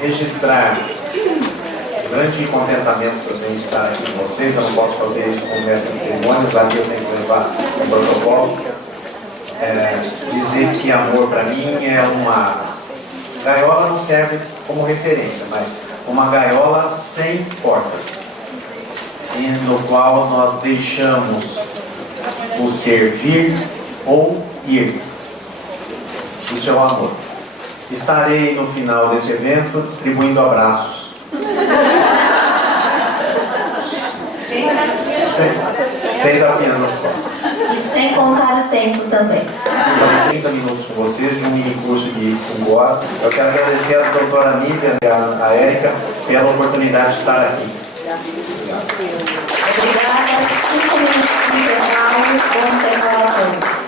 registrar grande contentamento também de estar aqui com vocês. Eu não posso fazer isso como mestre de cerimônias, aqui eu tenho que levar um protocolo. Dizer que amor para mim é uma gaiola, não serve como referência, mas uma gaiola sem portas, e no qual nós deixamos o servir ou ir. Isso é o amor. Estarei no final desse evento distribuindo abraços. Sem dar pena nas costas. E sem contar o tempo também. Vou fazer 30 minutos com vocês de um mini curso de 5 horas. Eu quero agradecer a doutora Nívia e a Érica pela oportunidade de estar aqui. Obrigada. 5 minutos de intervalo. Bom intervalo a todos.